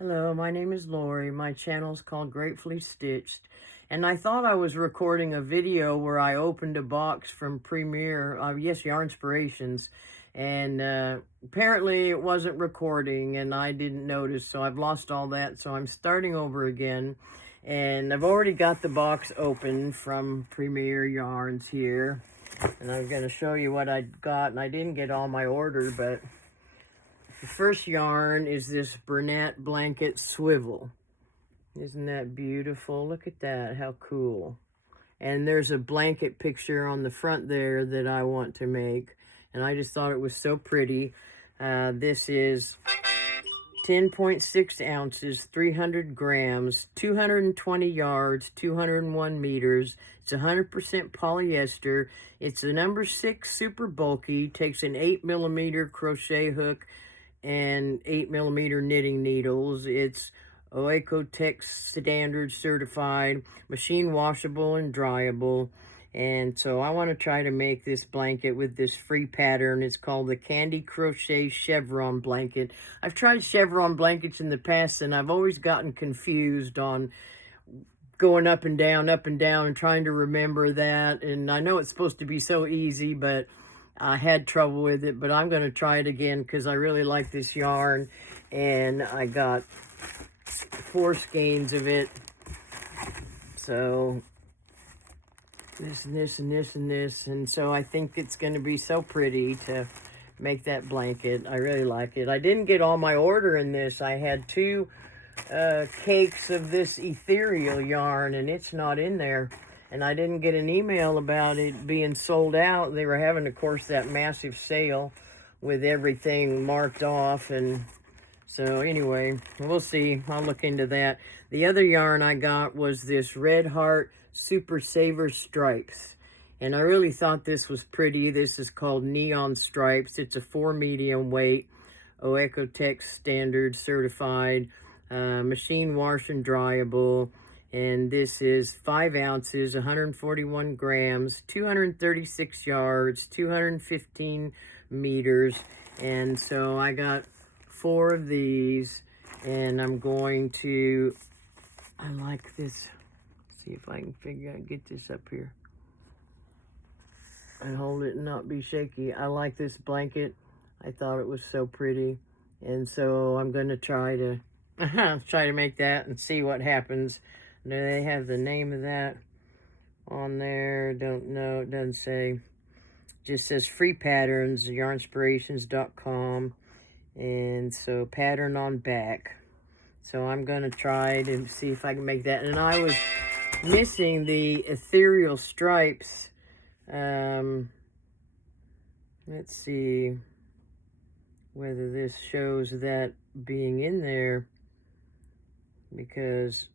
Hello, my name is Lori. My channel is called Gratefully Stitched. And I thought I was recording a video where I opened a box from Premier, Yarnspirations. And apparently it wasn't recording and I didn't notice, so I've lost all that. So I'm starting over again. And I've already got the box open from Premier Yarns here. And I'm going to show you what I got. And I didn't get all my order, but the first yarn is this Bernat blanket swivel. Isn't that beautiful? Look at that, how cool. And there's a blanket picture on the front there that I want to make. And I just thought it was so pretty. This is 10.6 ounces, 300 grams, 220 yards, 201 meters. It's 100% polyester. It's the number 6 super bulky. Takes an 8mm crochet hook and 8mm knitting needles. It's Oecotex standard certified, machine washable and dryable. And so I want to try to make this blanket with this free pattern. It's called the Candy Crochet Chevron Blanket. I've tried chevron blankets in the past and I've always gotten confused on going up and down and trying to remember that. And I know it's supposed to be so easy, but I had trouble with it. But I'm going to try it again because I really like this yarn. And I got 4 skeins of it. So this and this and this and this. And so I think it's going to be so pretty to make that blanket. I really like it. I didn't get all my order in this. I had 2 cakes of this ethereal yarn and it's not in there. And I didn't get an email about it being sold out. They were having, of course, that massive sale with everything marked off. And so anyway, we'll see. I'll look into that. The other yarn I got was this Red Heart Super Saver Stripes. And I really thought this was pretty. This is called Neon Stripes. It's a 4 medium weight, Oecotex standard certified, machine wash and dryable. And this is 5 ounces, 141 grams, 236 yards, 215 meters. And so I got 4 of these, and I'm going to, I like this. See if I can get this up here and hold it and not be shaky. I like this blanket. I thought it was so pretty. And so I'm going to try to make that and see what happens. Do they have the name of that on there? Don't know. It doesn't say. Just says free patterns, yarnspirations.com. And so pattern on back. So I'm going to try to see if I can make that. And I was missing the ethereal stripes. Let's see whether this shows that being in there, because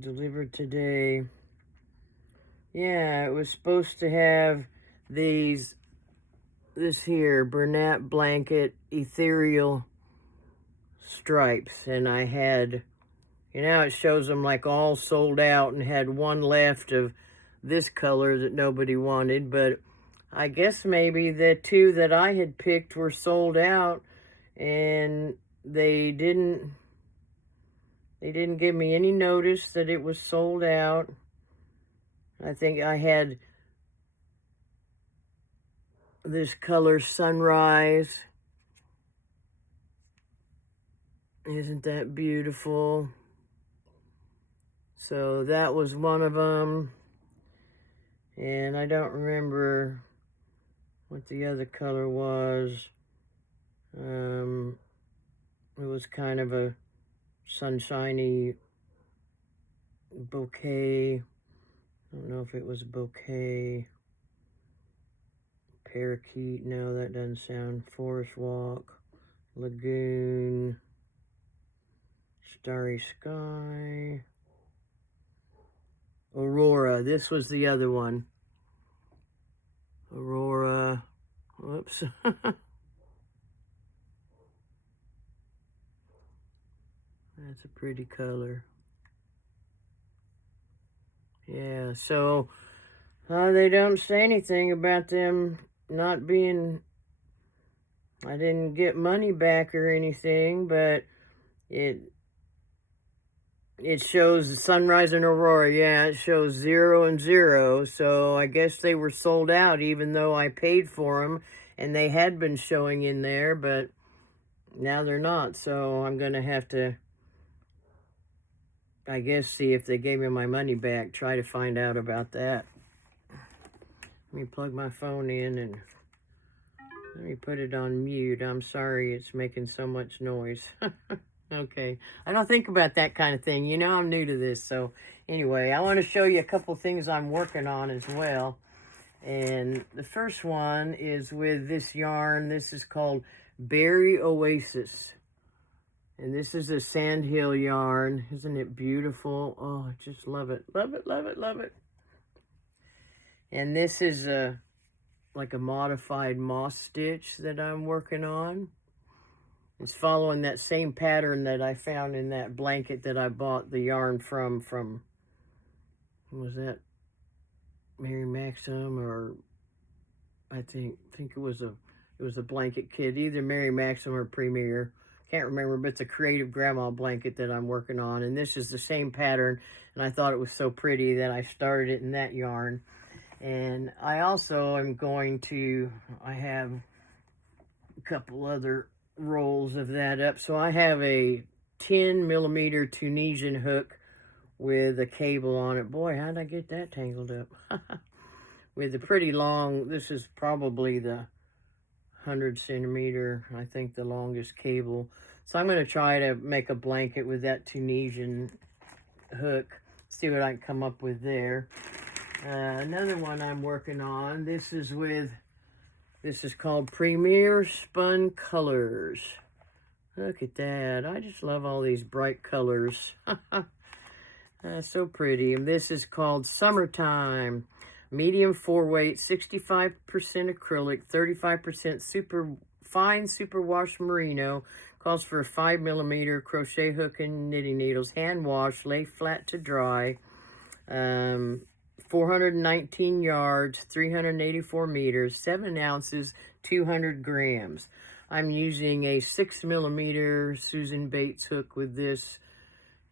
delivered today. Yeah, it was supposed to have this here Bernat blanket ethereal stripes, and I had, it shows them like all sold out and had 1 left of this color that nobody wanted. But I guess maybe the 2 that I had picked were sold out, and they didn't give me any notice that it was sold out. I think I had this color Sunrise. Isn't that beautiful? So that was one of them. And I don't remember what the other color was. It was kind of a sunshiny bouquet. I don't know if it was a bouquet. Parakeet, no, that doesn't sound. Forest Walk, Lagoon, Starry Sky, Aurora. This was the other one. Aurora. Whoops. That's a pretty color. Yeah, so they don't say anything about them not being I didn't get money back or anything, but it shows the sunrise and aurora. Yeah, it shows 0 and 0. So I guess they were sold out, even though I paid for them, and they had been showing in there, but now they're not. So I'm gonna have to, I guess, see if they gave me my money back. Try to find out about that. Let me plug my phone in and let me put it on mute. I'm sorry it's making so much noise. Okay, I don't think about that kind of thing. You know, I'm new to this. So anyway, I want to show you a couple things I'm working on as well. And the first one is with this yarn. This is called Berry Oasis. And this is a Sandhill yarn. Isn't it beautiful? Oh, I just love it. Love it, love it, love it. And this is like a modified moss stitch that I'm working on. It's following that same pattern that I found in that blanket that I bought the yarn from was that Mary Maxim, or I think it was a blanket kit, either Mary Maxim or Premier. Can't remember, but it's a creative grandma blanket that I'm working on. And this is the same pattern, and I thought it was so pretty that I started it in that yarn. And I also am going to, I have a couple other rolls of that up. So I have a 10mm Tunisian hook with a cable on it. Boy, how did I get that tangled up? With a pretty long, this is probably the 100cm, I think, the longest cable. So I'm going to try to make a blanket with that Tunisian hook, see what I can come up with there. Another one I'm working on, this is called Premier Spun Colors. Look at that. I just love all these bright colors. So pretty. And this is called Summertime. Medium 4-weight, 65% acrylic, 35% super fine superwash merino. Calls for a 5mm crochet hook and knitting needles. Hand wash, lay flat to dry. 419 yards, 384 meters, 7 ounces, 200 grams. I'm using a 6mm Susan Bates hook with this,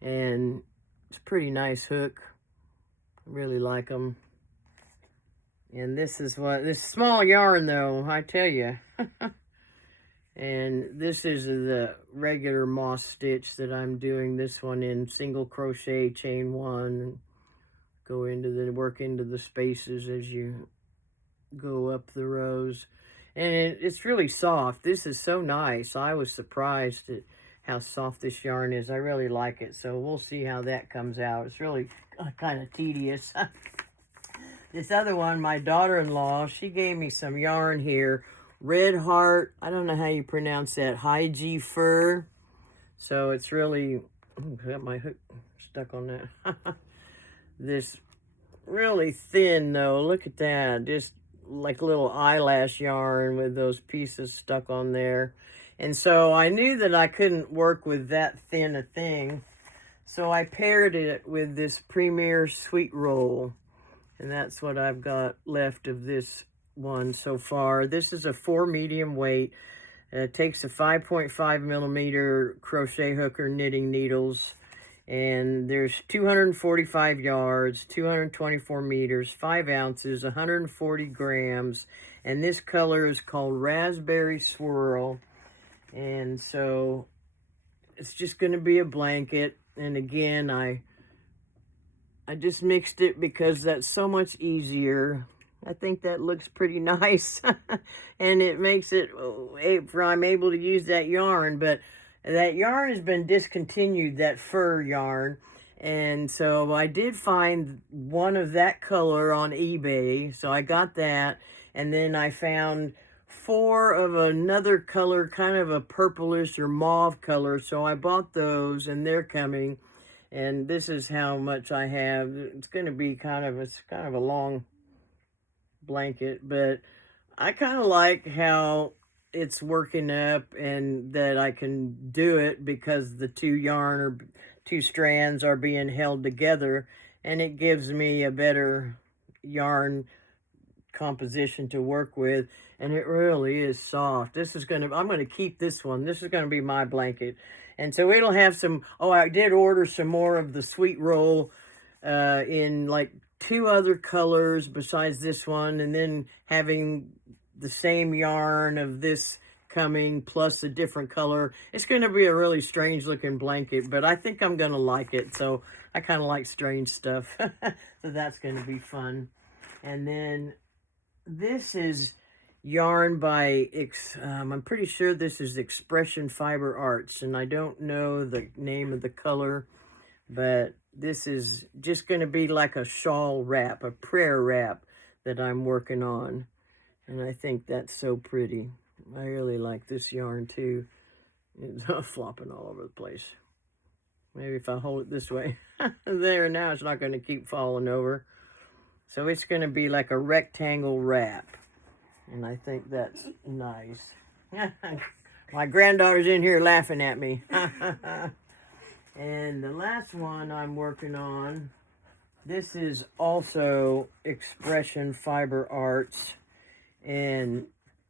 and it's a pretty nice hook. I really like them. And this is small yarn though, I tell you. And this is the regular moss stitch that I'm doing this one in single crochet, chain 1. Go into work into the spaces as you go up the rows. And it's really soft. This is so nice. I was surprised at how soft this yarn is. I really like it. So we'll see how that comes out. It's really kind of tedious. This other one, my daughter-in-law, she gave me some yarn here. Red Heart, I don't know how you pronounce that, high G fur. So it's really, I got my hook stuck on that. This really thin though, look at that, just like little eyelash yarn with those pieces stuck on there. And so I knew that I couldn't work with that thin a thing, so I paired it with this Premier Sweet Roll, and that's what I've got left of this one so far. This is a 4 medium weight. It takes a 5.5mm crochet hook or knitting needles. And there's 245 yards, 224 meters, 5 ounces, 140 grams. And this color is called Raspberry Swirl. And so it's just going to be a blanket. And again, I just mixed it because that's so much easier. I think that looks pretty nice. And it makes it, I'm able to use that yarn. But that yarn has been discontinued, that fur yarn. And so I did find one of that color on eBay. So I got that. And then I found 4 of another color, kind of a purplish or mauve color. So I bought those, and they're coming. And this is how much I have. It's going to be kind of a long blanket. But I kind of like how it's working up, and that I can do it because the 2 strands are being held together, and it gives me a better yarn composition to work with, and it really is soft. I'm gonna keep this one. This is gonna be my blanket. And so it'll have some, oh, I did order some more of the sweet roll in like 2 other colors besides this one, and then having the same yarn of this coming plus a different color. It's going to be a really strange looking blanket, but I think I'm going to like it. So I kind of like strange stuff. So that's going to be fun. And then this is yarn by, I'm pretty sure this is Expression Fiber Arts, and I don't know the name of the color, but this is just going to be like a shawl wrap, a prayer wrap that I'm working on. And I think that's so pretty. I really like this yarn too. It's flopping all over the place. Maybe if I hold it this way. There, now it's not going to keep falling over. So it's going to be like a rectangle wrap. And I think that's nice. My granddaughter's in here laughing at me. And the last one I'm working on, this is also Expression Fiber Arts. And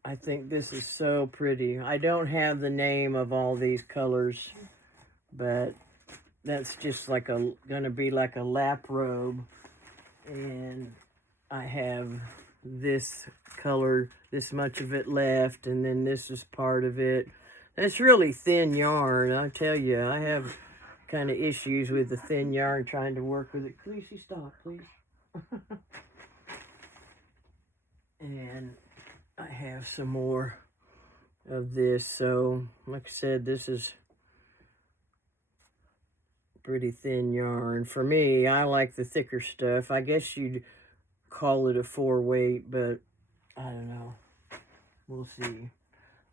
I think this is so pretty. I don't have the name of all these colors, but that's just like gonna be like a lap robe. And I have this color, this much of it left, and then this is part of it. It's really thin yarn. I tell you, I have kind of issues with the thin yarn trying to work with it. Khaleesi, stop, please. And I have some more of this. So, like I said, this is pretty thin yarn. For me, I like the thicker stuff. I guess you'd call it a 4-weight, but I don't know. We'll see.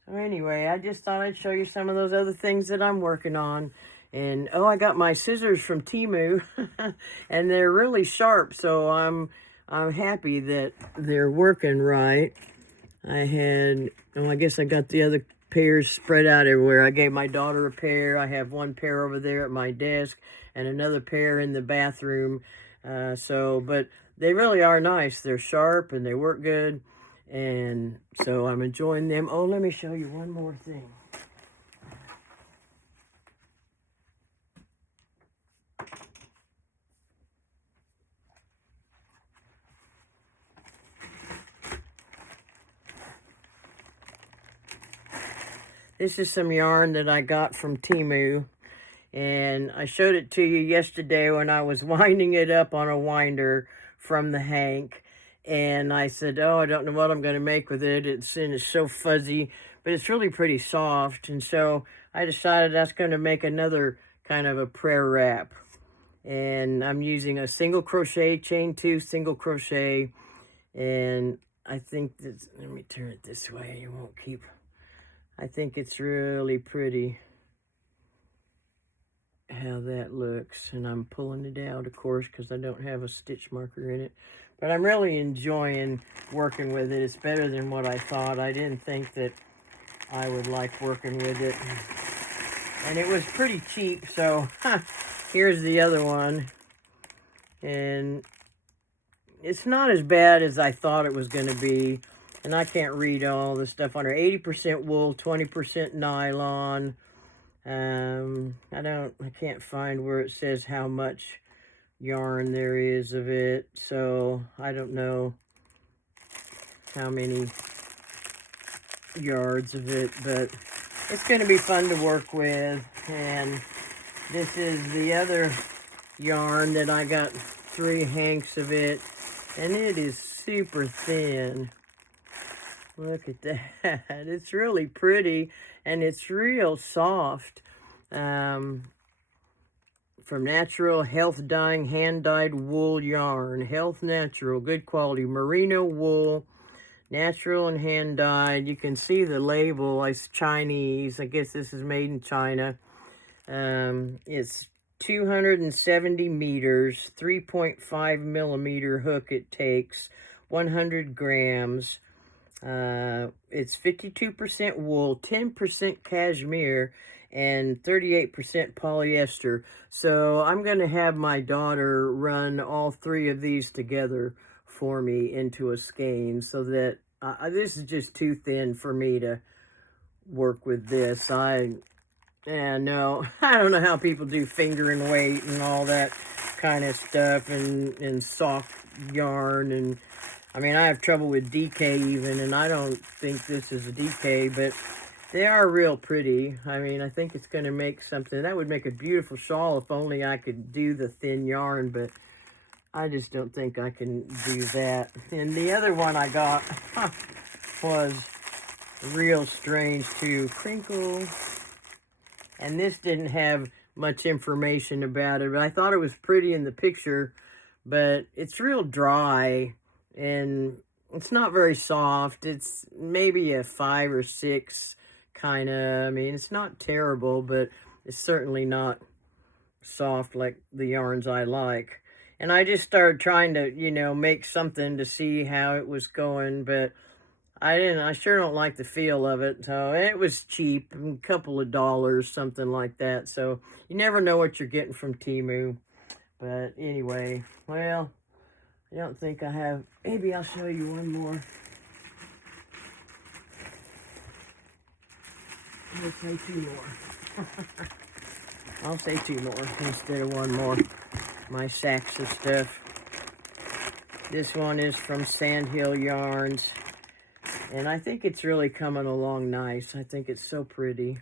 So anyway, I just thought I'd show you some of those other things that I'm working on. And, oh, I got my scissors from Temu, and they're really sharp, so I'm happy that they're working right. I guess I got the other pairs spread out everywhere. I gave my daughter a pair. I have one pair over there at my desk and another pair in the bathroom. But they really are nice. They're sharp and they work good. And so I'm enjoying them. Oh, let me show you one more thing. This is some yarn that I got from Temu, and I showed it to you yesterday when I was winding it up on a winder from the hank, and I said, oh, I don't know what I'm going to make with it. It's so fuzzy, but it's really pretty soft, and so I decided that's going to make another kind of a prayer wrap. And I'm using a single crochet, chain 2 single crochet, and I think that, let me turn it this way, it won't keep. I think it's really pretty how that looks. And I'm pulling it out, of course, because I don't have a stitch marker in it. But I'm really enjoying working with it. It's better than what I thought. I didn't think that I would like working with it. And it was pretty cheap, so here's the other one. And it's not as bad as I thought it was going to be. And I can't read all the stuff on her. 80% wool, 20% nylon. I can't find where it says how much yarn there is of it. So I don't know how many yards of it, but it's going to be fun to work with. And this is the other yarn that I got 3 hanks of it. And it is super thin. Look at that. It's really pretty, and it's real soft. From Natural Health Dyeing Hand-Dyed Wool Yarn. Health Natural, good quality. Merino wool, natural and hand-dyed. You can see the label. It's Chinese. I guess this is made in China. It's 270 meters, 3.5 millimeter hook it takes, 100 grams. It's 52% wool, 10% cashmere, and 38% polyester. So I'm going to have my daughter run all 3 of these together for me into a skein, so that this is just too thin for me to work with this. No, I don't know how people do finger and weight and all that kind of stuff, and soft yarn, and I mean, I have trouble with DK even, and I don't think this is a DK, but they are real pretty. I mean, I think it's going to make something. That would make a beautiful shawl if only I could do the thin yarn, but I just don't think I can do that. And the other one I got was real strange too. Crinkle. And this didn't have much information about it, but I thought it was pretty in the picture, but it's real dry, and it's not very soft. It's maybe a 5 or 6 kind of. I mean, it's not terrible, but it's certainly not soft like the yarns I like. And I just started trying to, you know, make something to see how it was going, but I sure don't like the feel of it. So it was cheap, a couple of dollars, something like that. So you never know what you're getting from Temu. But anyway, well, I don't think I have. Maybe I'll show you one more. I'll say 2 more. I'll say 2 more instead of 1 more. My sacks of stuff. This one is from Sandhill Yarns. And I think it's really coming along nice. I think it's so pretty.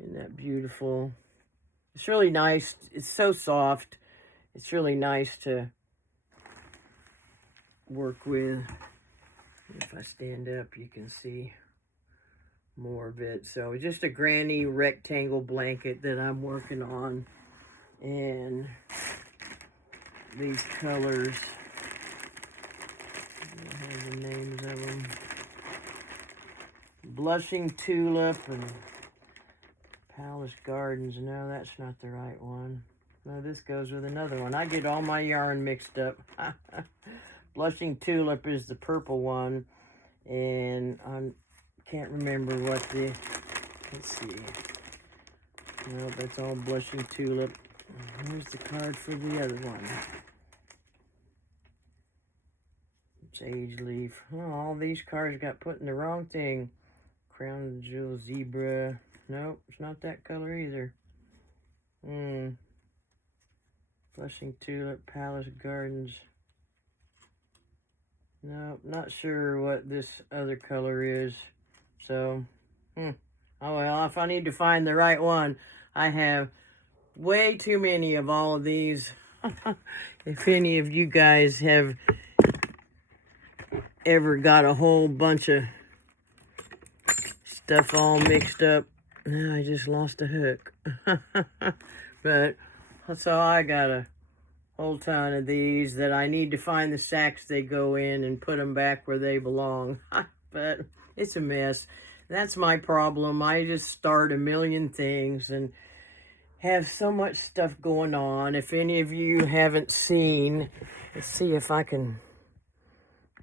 Isn't that beautiful? It's really nice. It's so soft. It's really nice to work with. If I stand up, you can see more of it. So just a granny rectangle blanket that I'm working on. And these colors, I have the names of them. Blushing Tulip and Palace Gardens. No, that's not the right one. No, this goes with another one. I get all my yarn mixed up. Blushing Tulip is the purple one, and I can't remember what the, let's see. No, that's all Blushing Tulip. Here's the card for the other one. Sage Leaf. Oh, all these cards got put in the wrong thing. Crown Jewel Zebra. Nope, it's not that color either. Blushing Tulip, Palace Gardens. Nope, not sure what this other color is. So, oh well, if I need to find the right one, I have way too many of all of these. If any of you guys have ever got a whole bunch of stuff all mixed up, I just lost a hook. But so I got a whole ton of these that I need to find the sacks they go in and put them back where they belong. But it's a mess. That's my problem. I just start a million things and have so much stuff going on. If any of you haven't seen, let's see if I can,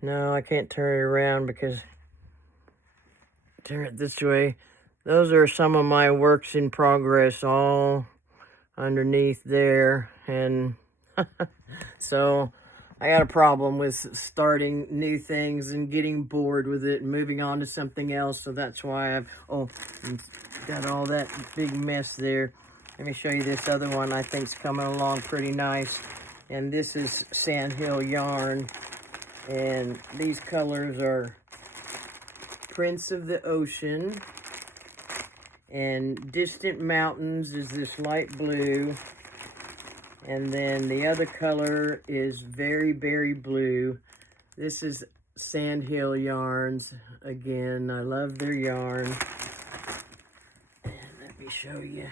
no, I can't turn it around because, turn it this way. Those are some of my works in progress all underneath there. And so I got a problem with starting new things and getting bored with it and moving on to something else. So that's why I've, got all that big mess there. Let me show you this other one I think's coming along pretty nice. And this is Sandhill Yarn. And these colors are Prince of the Ocean. And Distant Mountains is this light blue. And then the other color is Very Berry Blue. This is Sandhill Yarns. Again, I love their yarn. And let me show you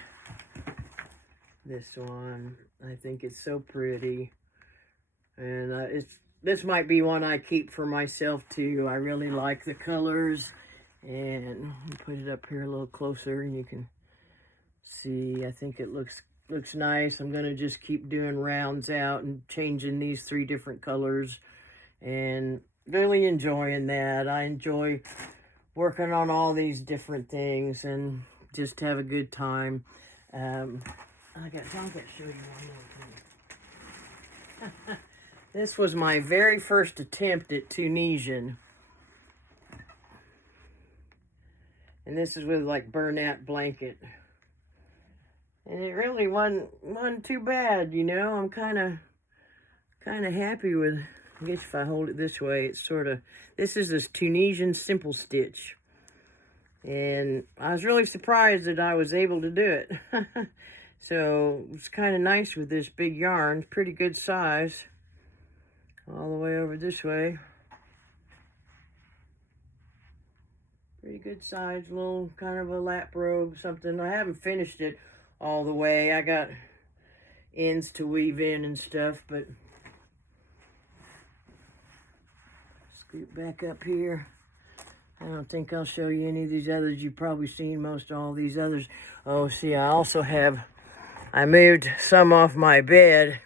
this one. I think it's so pretty. And this might be one I keep for myself too. I really like the colors. And I'll put it up here a little closer and you can see. I think it looks nice. I'm going to just keep doing rounds out and changing these 3 different colors. And really enjoying that. I enjoy working on all these different things and just have a good time. I'll show you one more thing. This was my very first attempt at Tunisian. And this is with like burlap blanket. And it really wasn't too bad, you know. I'm kind of happy with, I guess if I hold it this way, it's sort of, this is this Tunisian simple stitch. And I was really surprised that I was able to do it. So it's kind of nice with this big yarn, pretty good size. All the way over this way. Pretty good size, little kind of a lap robe, something. I haven't finished it all the way. I got ends to weave in and stuff, but scoot back up here. I don't think I'll show you any of these others. You've probably seen most all these others. Oh, see, I also have, I moved some off my bed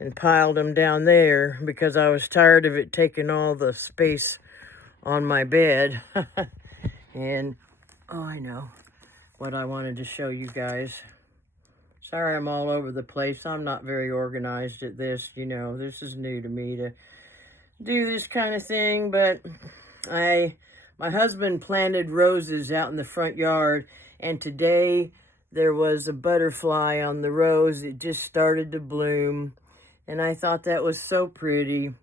and piled them down there because I was tired of it taking all the space on my bed. And, oh, I know what I wanted to show you guys. Sorry I'm all over the place. I'm not very organized at this, you know. This is new to me to do this kind of thing, but my husband planted roses out in the front yard, and today there was a butterfly on the rose. It just started to bloom, and I thought that was so pretty.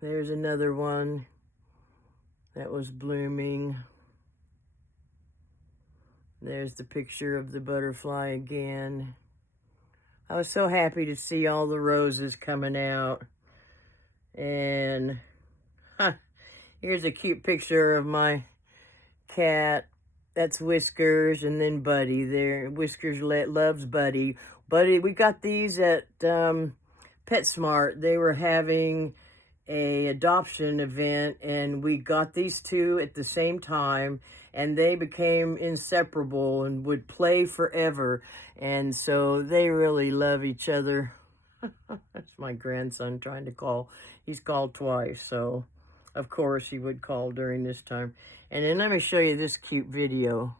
There's another one that was blooming. There's the picture of the butterfly again. I was so happy to see all the roses coming out. And here's a cute picture of my cat. That's Whiskers, and then Buddy there. Whiskers loves Buddy. Buddy, we got these at PetSmart. They were having a adoption event, and we got these two at the same time, and they became inseparable and would play forever. And so they really love each other. That's my grandson trying to call. He's called twice, so of course he would call during this time. And then let me show you this cute video.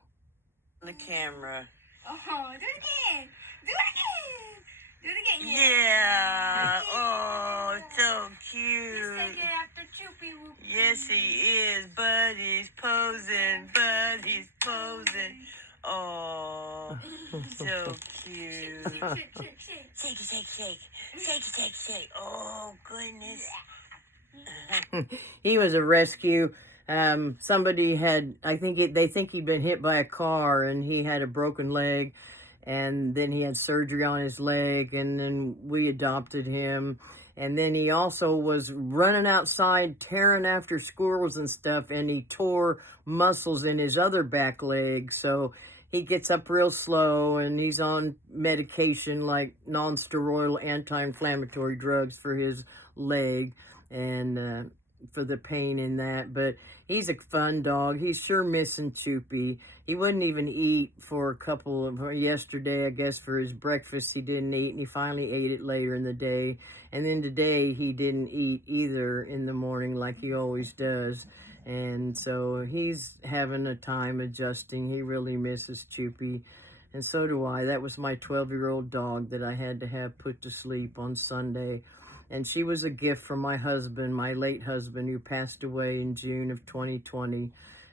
The camera. Oh, do it again. Do it again. Do it again. Yeah. Oh, so cute. He's taking after Chupy. Yes, he is. Buddy's posing. Buddy's posing. Oh, so cute. Shake, shake, shake. Shake, shake, shake. Shake, shake, shake. Oh, goodness. He was a rescue. Somebody had, they think he'd been hit by a car, and he had a broken leg, and then he had surgery on his leg, and then we adopted him. And then he also was running outside, tearing after squirrels and stuff, and he tore muscles in his other back leg. So he gets up real slow, and he's on medication like non-steroidal anti-inflammatory drugs for his leg and for the pain in that. But he's a fun dog. He's sure missing Chupy. He wouldn't even eat for a couple of, yesterday, I guess, for his breakfast he didn't eat, and he finally ate it later in the day. And then today he didn't eat either in the morning like he always does. And so he's having a time adjusting. He really misses Chupy, and so do I. That was my 12-year-old dog that I had to have put to sleep on Sunday. And she was a gift from my husband, my late husband, who passed away in June of 2020.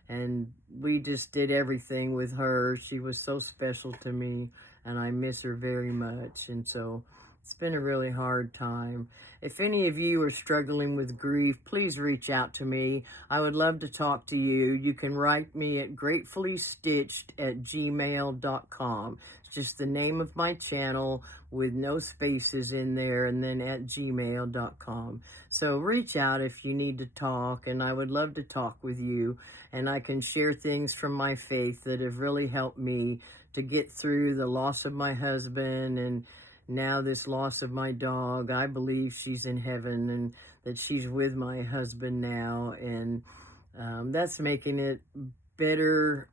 And we just did everything with her. She was so special to me, and I miss her very much. And so it's been a really hard time. If any of you are struggling with grief, please reach out to me. I would love to talk to you. You can write me at gratefullysitched@gmail.com. It's just the name of my channel with no spaces in there, and then at gmail.com. So reach out if you need to talk, and I would love to talk with you. And I can share things from my faith that have really helped me to get through the loss of my husband, and now this loss of my dog. I believe she's in heaven, and that she's with my husband now, and that's making it better.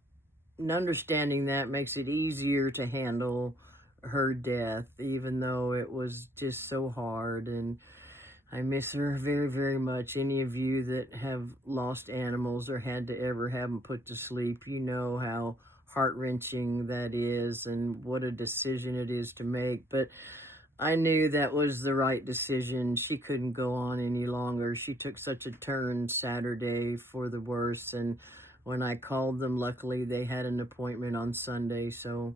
And understanding that makes it easier to handle her death, even though it was just so hard. And I miss her very, very much. Any of you that have lost animals or had to ever have them put to sleep, you know how heart-wrenching that is and what a decision it is to make. But I knew that was the right decision. She couldn't go on any longer. She took such a turn Saturday for the worse. And when I called them, luckily they had an appointment on Sunday. So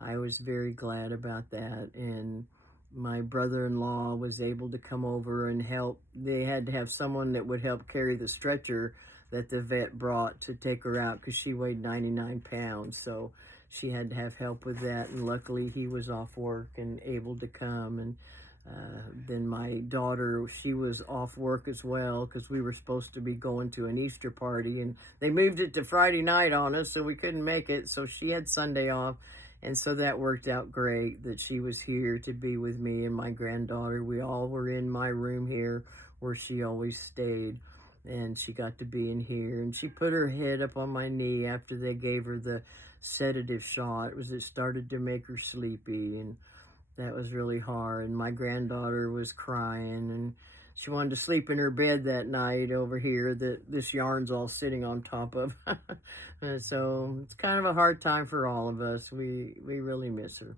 I was very glad about that. And my brother-in-law was able to come over and help. They had to have someone that would help carry the stretcher that the vet brought to take her out because she weighed 99 pounds. So she had to have help with that, and luckily he was off work and able to come. And then my daughter, she was off work as well because we were supposed to be going to an Easter party, and they moved it to Friday night on us, so we couldn't make it. So she had Sunday off, and so that worked out great that she was here to be with me and my granddaughter. We all were in my room here where she always stayed, and she got to be in here. And she put her head up on my knee after they gave her the sedative shot. It started to make her sleepy, and that was really hard. And my granddaughter was crying, and she wanted to sleep in her bed that night over here that this yarn's all sitting on top of. And so it's kind of a hard time for all of us. We really miss her.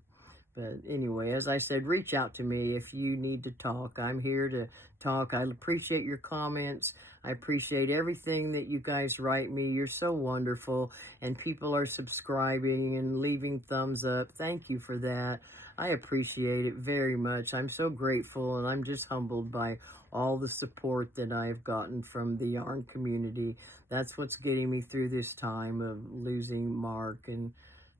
But anyway, as I said, reach out to me if you need to talk. I'm here to talk. I appreciate your comments. I appreciate everything that you guys write me. You're so wonderful. And people are subscribing and leaving thumbs up. Thank you for that. I appreciate it very much. I'm so grateful, and I'm just humbled by all the support that I've gotten from the yarn community. That's what's getting me through this time of losing Mark and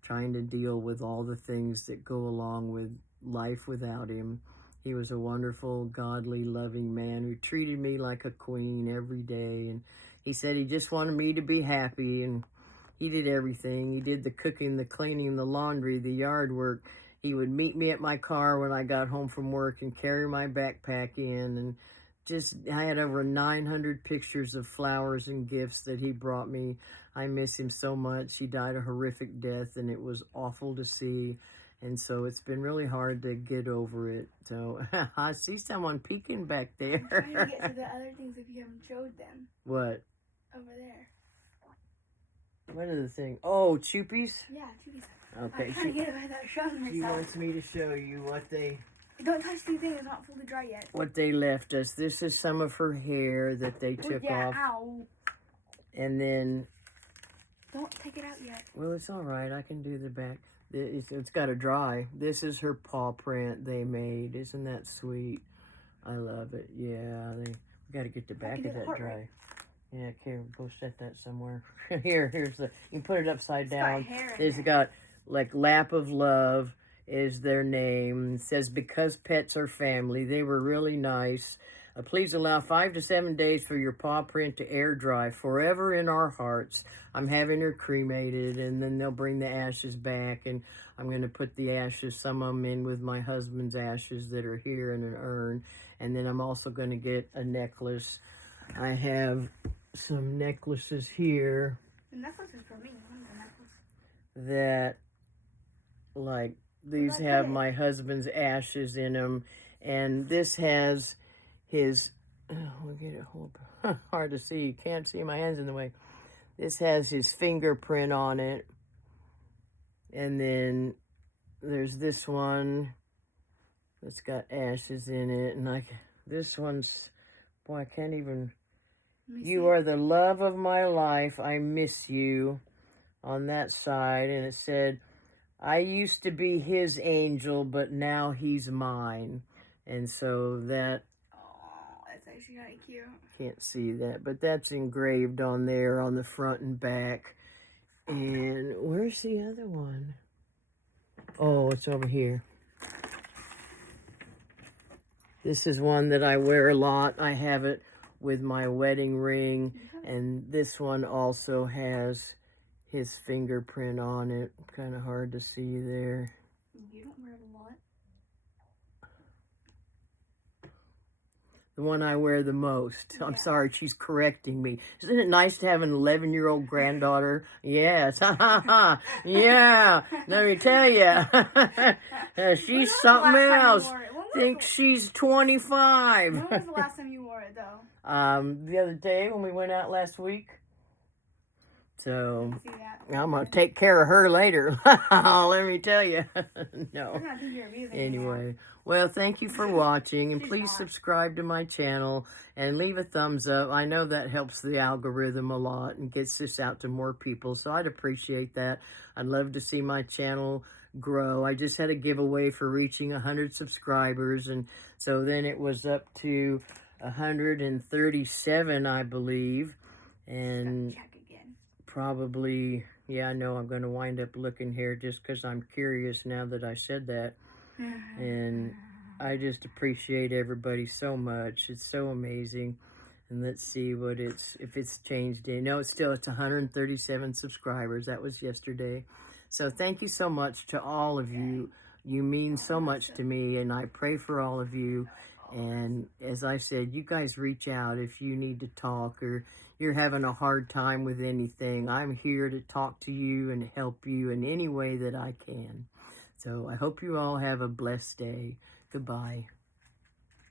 trying to deal with all the things that go along with life without him. He was a wonderful, godly, loving man who treated me like a queen every day. And he said he just wanted me to be happy, and he did everything. He did the cooking, the cleaning, the laundry, the yard work. He would meet me at my car when I got home from work and carry my backpack in. And I had over 900 pictures of flowers and gifts that he brought me. I miss him so much. He died a horrific death, and it was awful to see. And so it's been really hard to get over it. So I see someone peeking back there. I'm trying to get to the other things if you haven't showed them. What? Over there. What are the things? Oh, Chupy's? Yeah, Chupy's. Okay. I'm trying to get it without showing myself. She wants me to show you what they... Don't touch the thing, it's not fully dry yet. What they left us. This is some of her hair that they took off. Ow. And then... Don't take it out yet. Well, it's all right. I can do the back. It's got to dry. This is her paw print they made. Isn't that sweet? I love it. Yeah, we got to get the back of that dry. Right? Yeah, okay, go set that somewhere. Here's the, you can put it upside down. It's got like Lap of Love is their name. It says, because pets are family. They were really nice. Please allow 5 to 7 days for your paw print to air dry forever in our hearts. I'm having her cremated, and then they'll bring the ashes back, and I'm going to put the ashes, some of them in with my husband's ashes that are here in an urn, and then I'm also going to get a necklace. I have some necklaces here. The necklace is for me. What is the necklace? That, like, these have my husband's ashes in them, and this has his, we'll get it hard to see. You can't see, my hand's in the way. This has his fingerprint on it. And then there's this one that's got ashes in it. And this one's, boy, I can't even. You are the love of my life. I miss you on that side. And it said, I used to be his angel, but now he's mine. And so that, actually kind of cute. Can't see that, but that's engraved on there on the front and back. And where's the other one? Oh, it's over here. This is one that I wear a lot. I have it with my wedding ring, and this one also has his fingerprint on it. Kind of hard to see there. You don't wear it a lot. The one I wear the most. I'm sorry, she's correcting me. Isn't it nice to have an 11-year-old granddaughter? Yes. Yeah. Let me tell you. She's something else. Thinks she's 25. When was the last time you wore it, though? The other day when we went out last week. So See that? I'm going to take care of her later. Let me tell you. No. I'm not taking care of you. Anyway, well, thank you for watching, and She's please not. subscribe to my channel and leave a thumbs up. I know that helps the algorithm a lot and gets this out to more people, so I'd appreciate that. I'd love to see my channel grow. I just had a giveaway for reaching 100 subscribers, and so then it was up to 137, I believe, and Check again. probably, yeah, I know I'm going to wind up looking here just because I'm curious now that I said that. And I just appreciate everybody so much. It's so amazing. And let's see what if it's changed. No, it's 137 subscribers. That was yesterday. So thank you so much to all of you. You mean so much to me, and I pray for all of you. And as I said, you guys reach out if you need to talk or you're having a hard time with anything. I'm here to talk to you and help you in any way that I can. So I hope you all have a blessed day. Goodbye.